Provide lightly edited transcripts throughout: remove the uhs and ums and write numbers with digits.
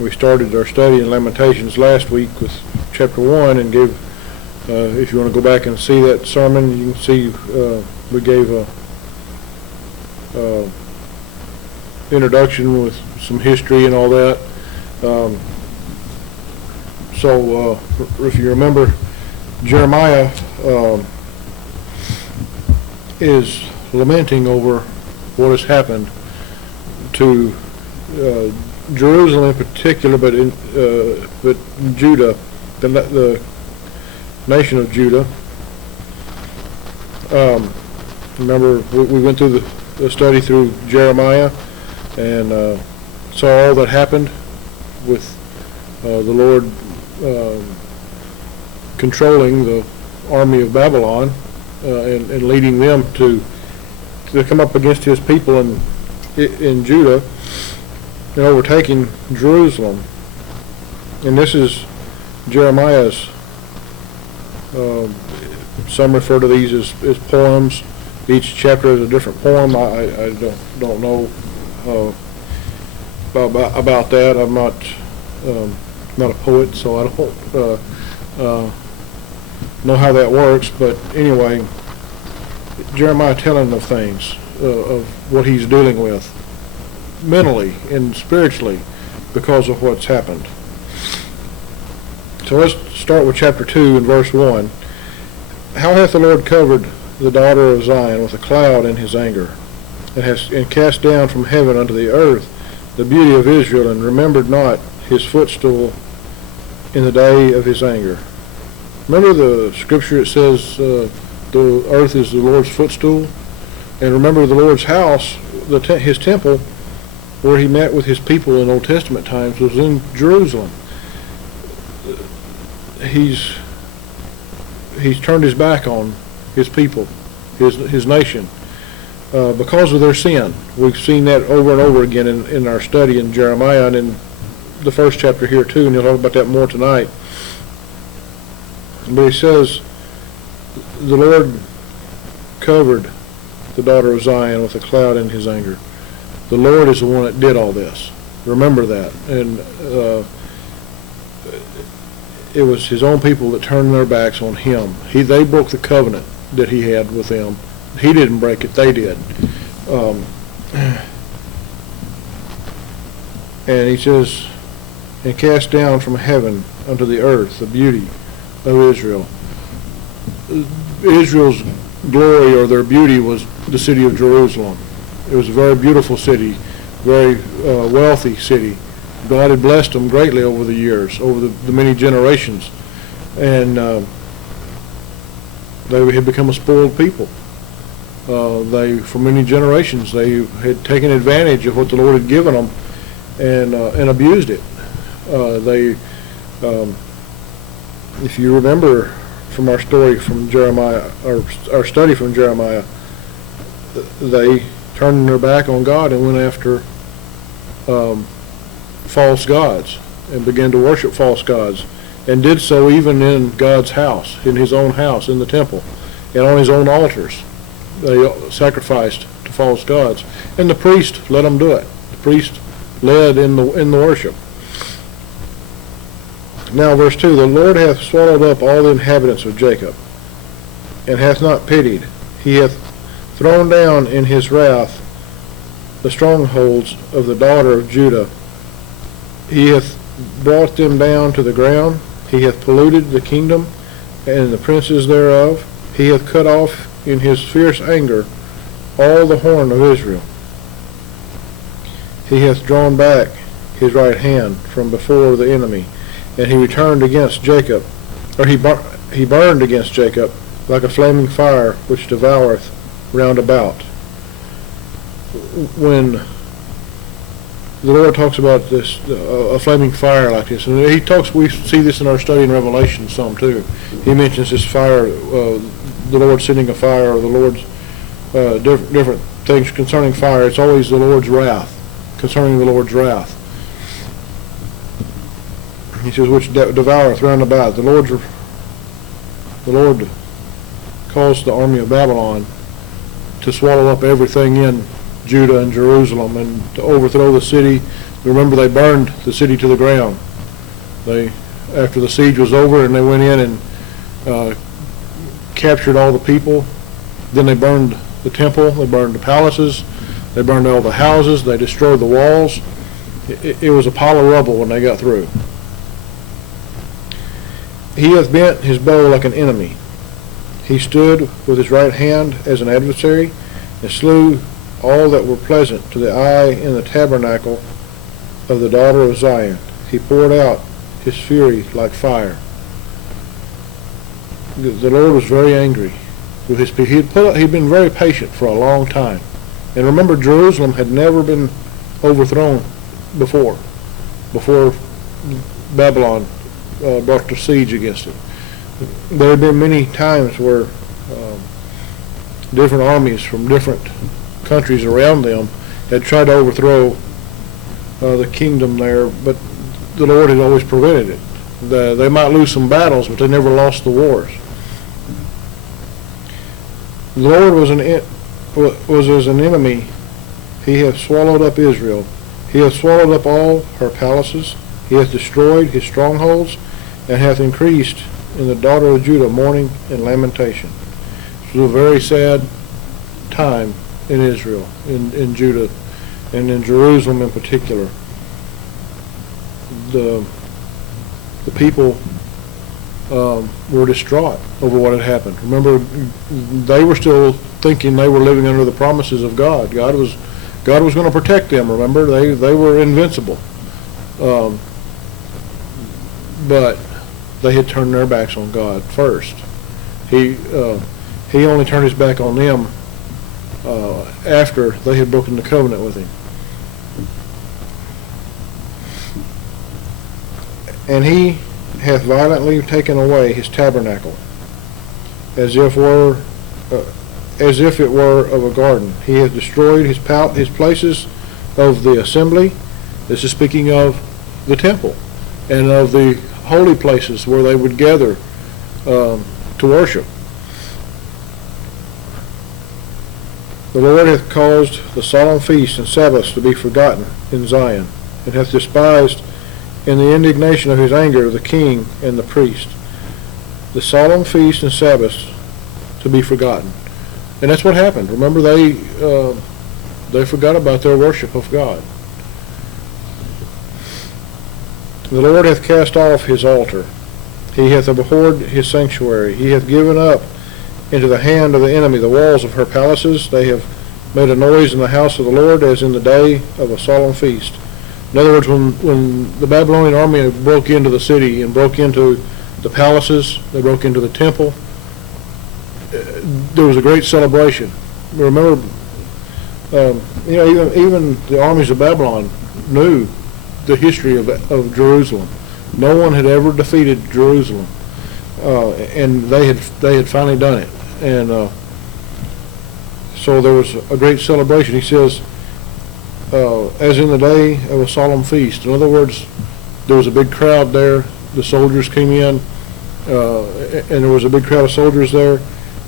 We started our study in Lamentations last week with chapter 1 and gave, if you want to go back and see that sermon, you can see we gave a introduction with some history and all that. So if you remember, Jeremiah is lamenting over what has happened to Jerusalem in particular, but Judah, the nation of Judah. Remember, we went through the study through Jeremiah and saw all that happened with the Lord controlling the army of Babylon and leading them to come up against his people in Judah and overtaking Jerusalem. And this is Jeremiah's, some refer to these as poems. Each chapter is a different poem. I don't know about that. I'm not a poet, so I don't know how that works. But anyway, Jeremiah telling of things, of what he's dealing with mentally and spiritually because of what's happened. So let's start with chapter 2 and verse 1. How hath the Lord covered the daughter of Zion with a cloud in his anger, and cast down from heaven unto the earth the beauty of Israel, and remembered not his footstool in the day of his anger. Remember the scripture, it says the earth is the Lord's footstool, and remember the Lord's house, his temple, where he met with his people in Old Testament times, was in Jerusalem. He's turned his back on his people, his nation, because of their sin. We've seen that over and over again in our study in Jeremiah and in the first chapter here too, and you'll talk about that more tonight. But he says, the Lord covered the daughter of Zion with a cloud in his anger. The Lord is the one that did all this. Remember that. And it was his own people that turned their backs on him. They broke the covenant that he had with them. He didn't break it, they did. And he says, and cast down from heaven unto the earth the beauty of Israel. Israel's glory or their beauty was the city of Jerusalem. It was a very beautiful city, very wealthy city. God had blessed them greatly over the years, over the many generations. And they had become a spoiled people. For many generations, they had taken advantage of what the Lord had given them and abused it. If you remember from our story from Jeremiah, our study from Jeremiah, they turned their back on God and went after false gods and began to worship false gods, and did so even in God's house, in his own house, in the temple, and on his own altars. They sacrificed to false gods, and the priest let them do it. The priest led in the worship. Now verse 2, the Lord hath swallowed up all the inhabitants of Jacob, and hath not pitied. He hath thrown down in his wrath the strongholds of the daughter of Judah. He hath brought them down to the ground. He hath polluted the kingdom and the princes thereof. He hath cut off in his fierce anger all the horn of Israel. He hath drawn back his right hand from before the enemy, and he returned against Jacob, or he burned against Jacob like a flaming fire which devoureth round about. When the Lord talks about this, a flaming fire like this, and we see this in our study in Revelation some too. He mentions this fire, the Lord sending a fire, or the Lord's different things concerning fire. It's always the Lord's wrath, concerning the Lord's wrath. He says, which devoureth round about. The Lord caused the army of Babylon to swallow up everything in Judah and Jerusalem, and to overthrow the city, Remember, they burned the city to the ground. After the siege was over and they went in and captured all the people, then they burned the temple, they burned the palaces, they burned all the houses, they destroyed the walls. It was a pile of rubble when they got through. He hath bent his bow like an enemy. He stood with his right hand as an adversary, and slew all that were pleasant to the eye in the tabernacle of the daughter of Zion. He poured out his fury like fire. The Lord was very angry with his people. He'd been very patient for a long time. And remember, Jerusalem had never been overthrown before Babylon brought the siege against it. There had been many times where different armies from different countries around them had tried to overthrow the kingdom there, but the Lord had always prevented it. They might lose some battles, but they never lost the wars. The Lord was as an enemy. He hath swallowed up Israel. He hath swallowed up all her palaces. He hath destroyed his strongholds, and hath increased in the daughter of Judah mourning and lamentation. It was a very sad time in Israel, in Judah, and in Jerusalem in particular. The people were distraught over what had happened. Remember, they were still thinking they were living under the promises of God. God was going to protect them. Remember, they were invincible, but they had turned their backs on God first. He only turned his back on them after they had broken the covenant with him. And he hath violently taken away his tabernacle, as if it were of a garden. He hath destroyed his places of the assembly. This is speaking of the temple and of the holy places where they would gather to worship. The Lord hath caused the solemn feasts and Sabbaths to be forgotten in Zion, and hath despised in the indignation of his anger the king and the priest. The solemn feasts and Sabbaths to be forgotten. And that's what happened. Remember, they forgot about their worship of God. The Lord hath cast off his altar. He hath abhorred his sanctuary. He hath given up into the hand of the enemy the walls of her palaces. They have made a noise in the house of the Lord as in the day of a solemn feast. In other words, when the Babylonian army broke into the city and broke into the palaces, they broke into the temple, there was a great celebration. Remember, even the armies of Babylon knew the history of Jerusalem. No one had ever defeated Jerusalem, and they had finally done it. And so there was a great celebration. He says, as in the day of a solemn feast. In other words, there was a big crowd there. The soldiers came in, and there was a big crowd of soldiers there.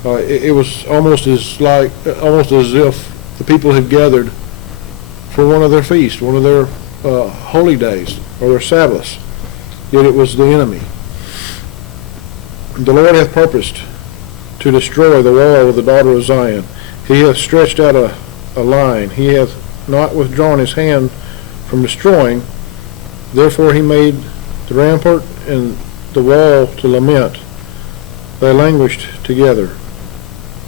It was almost as if the people had gathered for one of their feasts, one of their holy days, or their Sabbaths. Yet it was the enemy. The Lord hath purposed to destroy the wall of the daughter of Zion. He hath stretched out a line. He hath not withdrawn his hand from destroying. Therefore he made the rampart and the wall to lament. They languished together.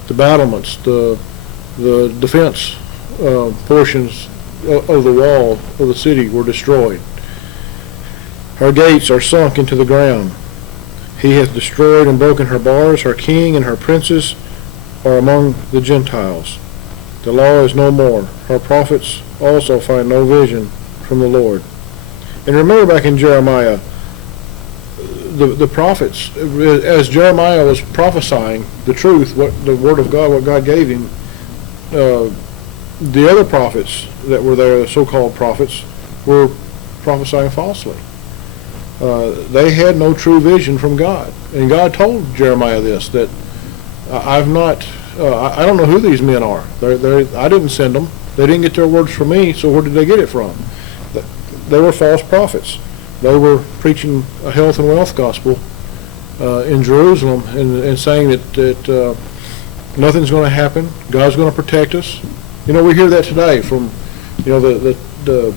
The battlements, the defense portions of the wall of the city were destroyed. Her gates are sunk into the ground. He hath destroyed and broken her bars. Her king and her princes are among the Gentiles. The law is no more. Her prophets also find no vision from the Lord. And remember back in Jeremiah, the prophets, as Jeremiah was prophesying the truth, what the word of God, what God gave him, the other prophets that were there, the so-called prophets, were prophesying falsely. They had no true vision from God. And God told Jeremiah this, that I don't know who these men are. I didn't send them. They didn't get their words from me, so where did they get it from? they were false prophets. They were preaching a health and wealth gospel in Jerusalem and saying that nothing's going to happen. God's going to protect us. You know, we hear that today from, you know, the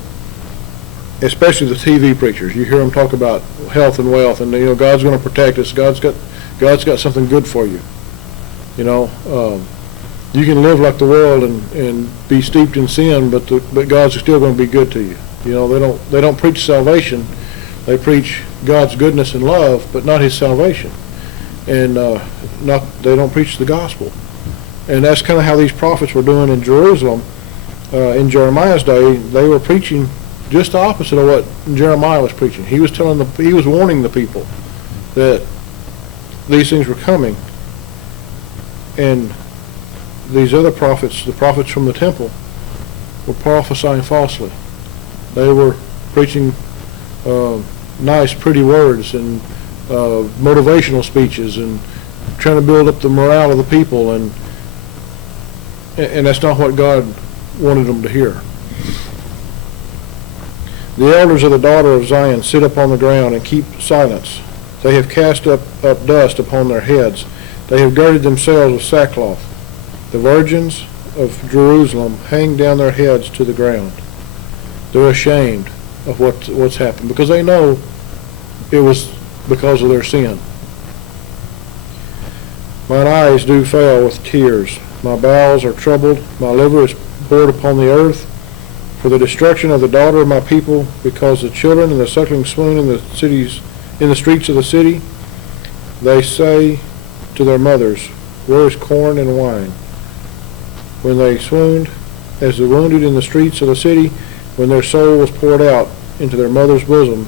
especially the TV preachers. You hear them talk about health and wealth, and you know, God's going to protect us. God's got something good for you. You know, you can live like the world and be steeped in sin, but God's still going to be good to you. You know, they don't preach salvation. They preach God's goodness and love, but not His salvation, and they don't preach the gospel. And that's kind of how these prophets were doing in Jerusalem. In Jeremiah's day, they were preaching just the opposite of what Jeremiah was preaching. He was warning the people that these things were coming, and these other prophets, the prophets from the temple, were prophesying falsely. They were preaching nice, pretty words and motivational speeches and trying to build up the morale of the people, and that's not what God wanted them to hear. The elders of the daughter of Zion sit upon the ground and keep silence. They have cast up dust upon their heads. They have girded themselves with sackcloth. The virgins of Jerusalem hang down their heads to the ground. They're ashamed of what's happened because they know it was because of their sin. Mine eyes do fail with tears. My bowels are troubled. My liver is poured upon the earth for the destruction of the daughter of my people, because the children and the suckling swoon in the streets of the city. They say to their mothers, where is corn and wine? When they swooned as the wounded in the streets of the city, when their soul was poured out into their mother's bosom,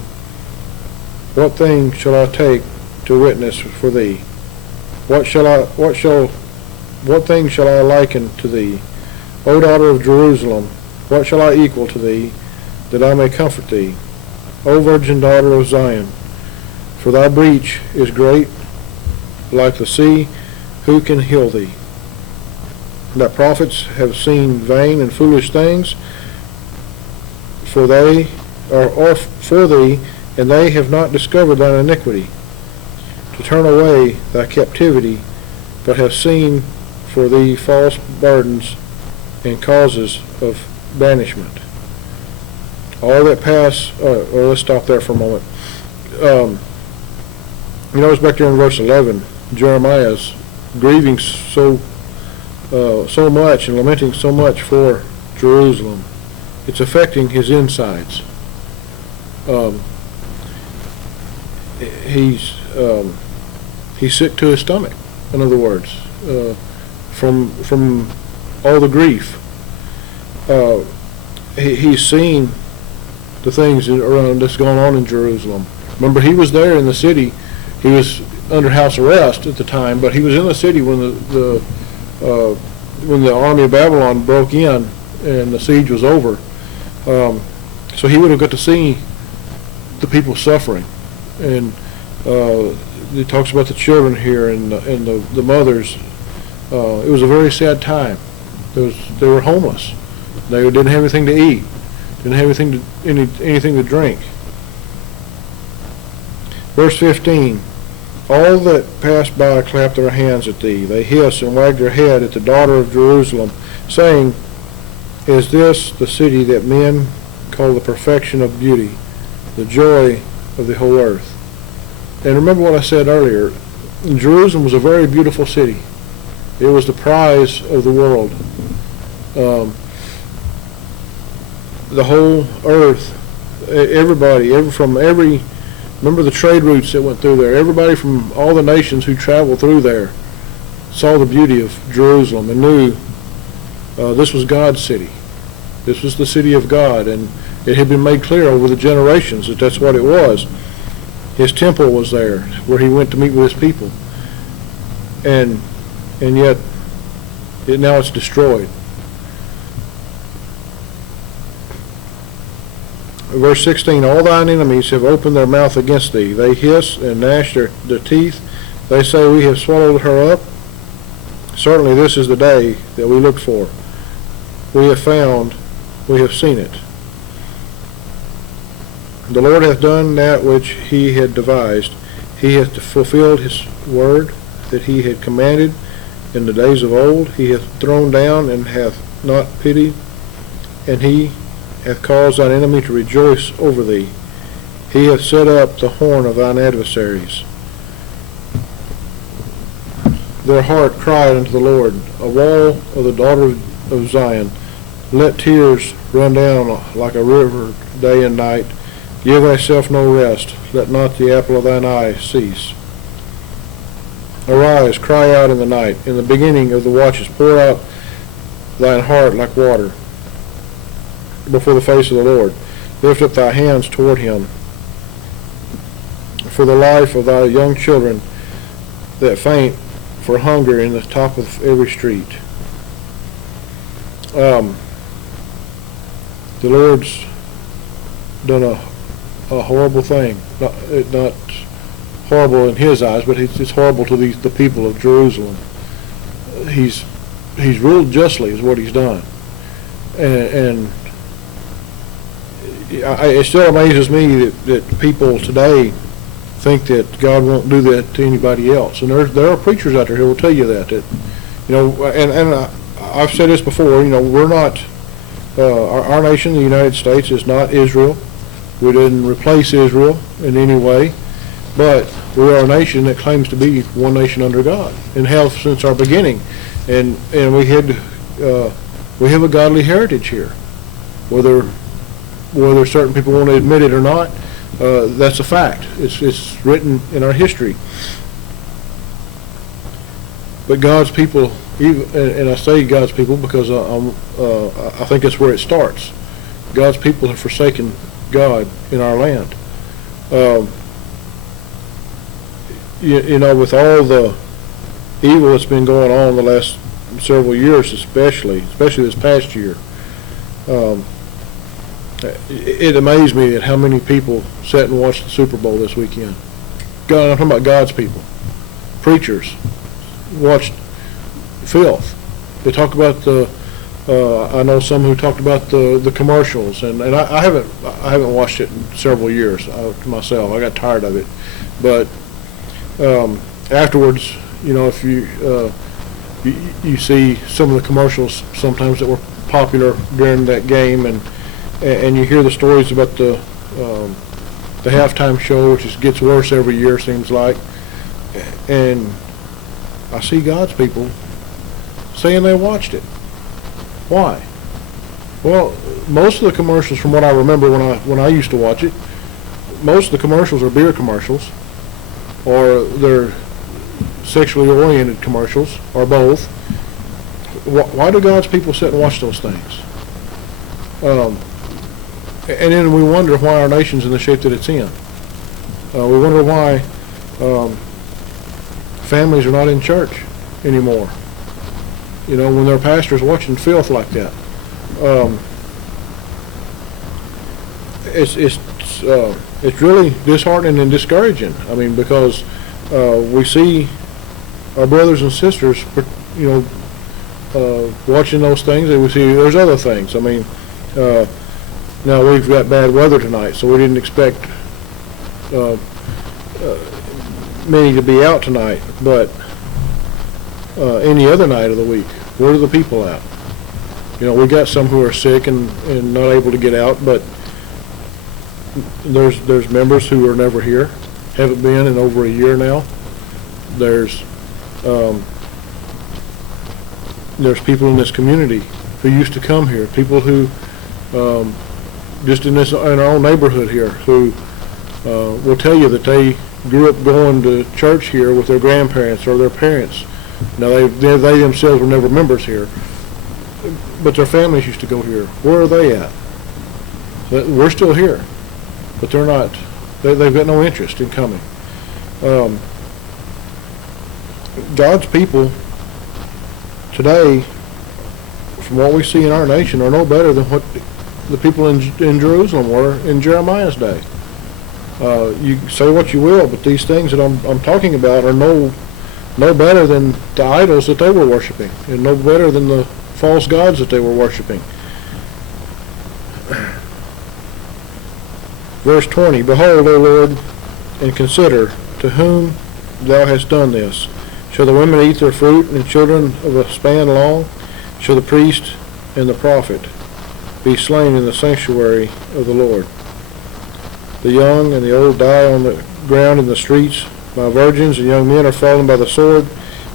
what thing shall I take to witness for thee? What thing shall I liken to thee? O daughter of Jerusalem, what shall I equal to thee, that I may comfort thee? O virgin daughter of Zion, for thy breach is great, like the sea, who can heal thee? That prophets have seen vain and foolish things for thee, and they have not discovered thine iniquity, to turn away thy captivity, but have seen for thee false burdens and causes of banishment. All that pass, let's stop there for a moment. You notice back there in verse 11, Jeremiah's grieving so much and lamenting so much for Jerusalem. It's affecting his insides. He's sick to his stomach, in other words, from all the grief. He's seen the things around that's going on in Jerusalem. Remember, he was there in the city. He was under house arrest at the time, but he was in the city when the army of Babylon broke in and the siege was over. So he would have got to see the people suffering, and he talks about the children here and the mothers. It was a very sad time. They were homeless. They didn't have anything to eat. Didn't have anything to drink. Verse 15. All that pass by clap their hands at thee. They hiss and wag their head at the daughter of Jerusalem, saying, is this the city that men call the perfection of beauty, the joy of the whole earth? And remember what I said earlier. Jerusalem was a very beautiful city. It was the prize of the world. The whole earth, everybody, remember the trade routes that went through there. Everybody from all the nations who traveled through there saw the beauty of Jerusalem and knew this was God's city. This was the city of God, and it had been made clear over the generations that that's what it was. His temple was there, where he went to meet with his people, and yet now it's destroyed. Verse 16, all thine enemies have opened their mouth against thee. They hiss and gnash their teeth. They say, we have swallowed her up. Certainly this is the day that we looked for. We have found, we have seen it. The Lord hath done that which he had devised. He hath fulfilled his word that he had commanded in the days of old. He hath thrown down and hath not pitied, and he hath caused thine enemy to rejoice over thee. He hath set up the horn of thine adversaries. Their heart cried unto the Lord, a wall of the daughter of Zion. Let tears run down like a river day and night. Give thyself no rest. Let not the apple of thine eye cease. Arise, cry out in the night. In the beginning of the watches, pour out thine heart like water before the face of the Lord. Lift up thy hands toward him. For the life of thy young children that faint for hunger in the top of every street. The Lord's done a horrible thing. Not horrible in his eyes, but it's horrible to the people of Jerusalem. He's ruled justly is what he's done. And it still amazes me that people today think that God won't do that to anybody else. And there are preachers out there who will tell you that and I've said this before, we're not, our nation, the United States, is not Israel. We didn't replace Israel in any way, but we are a nation that claims to be one nation under God and have since our beginning. And we have a godly heritage here. Whether certain people want to admit it or not, that's a fact. It's written in our history. But God's people, and I say God's people because I think that's where it starts. God's people have forsaken God in our land. With all the evil that's been going on the last several years, especially this past year, it amazed me at how many people sat and watched the Super Bowl this weekend. I'm talking about God's people. Preachers watched filth. They talk about I know some who talked about the commercials, and I haven't watched it in several years myself. I got tired of it, but afterwards, if you see some of the commercials sometimes that were popular during that game, and you hear the stories about the halftime show, which gets worse every year, seems like, and I see God's people saying they watched it. Why? Well, most of the commercials, from what I remember when I used to watch it, most of the commercials are beer commercials, or they're sexually oriented commercials, or both. Why do God's people sit and watch those things? And then we wonder why our nation's in the shape that it's in. We wonder why families are not in church anymore. When their pastor's watching filth like that. It's really disheartening and discouraging. I mean, because we see our brothers and sisters, watching those things, and we see there's other things. I mean, now we've got bad weather tonight, so we didn't expect many to be out tonight, but any other night of the week, where are the people at? We got some who are sick and not able to get out, but there's members who are never here, haven't been in over a year now. There's people in this community who used to come here, people who just in our own neighborhood here, who will tell you that they grew up going to church here with their grandparents or their parents. Now they themselves were never members here, but their families used to go here. Where are they at? We're still here, but they're not. They've got no interest in coming. God's people today, from what we see in our nation, are no better than what the people in Jerusalem were in Jeremiah's day. You say what you will, but these things that I'm talking about are no better than the idols that they were worshiping, and no better than the false gods that they were worshiping. Verse 20, Behold, O Lord, and consider to whom thou hast done this. Shall the women eat their fruit, and the children of a span long? Shall the priest and the prophet be slain in the sanctuary of the Lord? The young and the old die on the ground in the streets. My virgins and young men are fallen by the sword.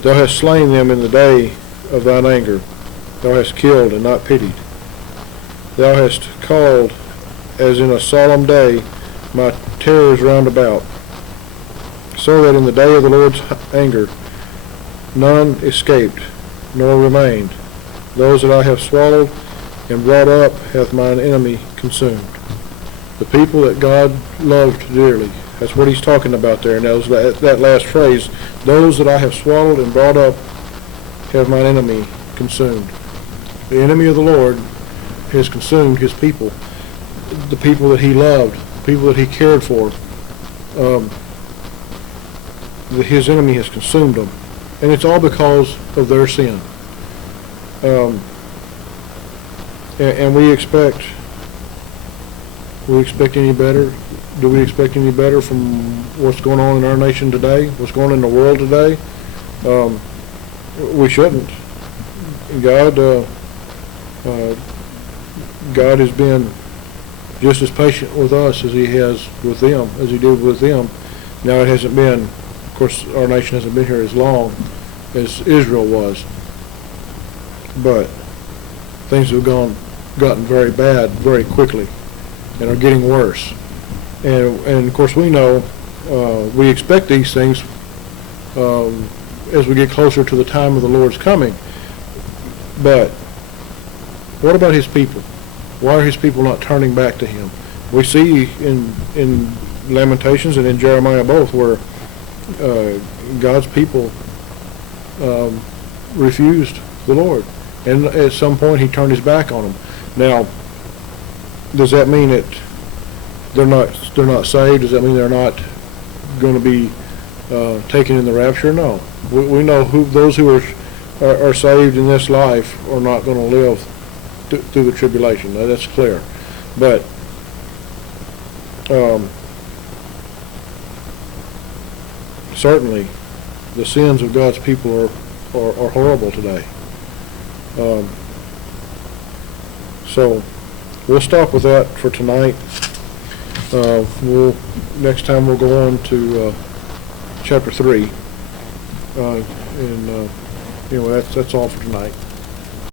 Thou hast slain them in the day of thine anger. Thou hast killed and not pitied. Thou hast called as in a solemn day my terrors round about, so that in the day of the Lord's anger none escaped, nor remained. Those that I have swallowed and brought up hath mine enemy consumed. The people that God loved dearly. That's what he's talking about there. And that last phrase, those that I have swallowed and brought up have mine enemy consumed. The enemy of the Lord has consumed his people, the people that he loved, the people that he cared for. His enemy has consumed them. And it's all because of their sin. And we expect any better? Do we expect any better from what's going on in our nation today? What's going on in the world today? We shouldn't. God has been just as patient with us as he has with them, as he did with them. Now it hasn't been, of course, our nation hasn't been here as long as Israel was, but things have gotten very bad very quickly and are getting worse. And of course we know, we expect these things as we get closer to the time of the Lord's coming. But what about his people? Why are his people not turning back to him? We see in Lamentations and in Jeremiah both where God's people refused the Lord, and at some point he turned his back on them. Now, does that mean that they're not saved? Does that mean they're not going to be taken in the rapture? No. We know those who are saved in this life are not going to live through the tribulation. Now, that's clear. But certainly the sins of God's people are horrible today. So we'll stop with that for tonight. Next time we'll go on to chapter 3. Anyway, that's all for tonight.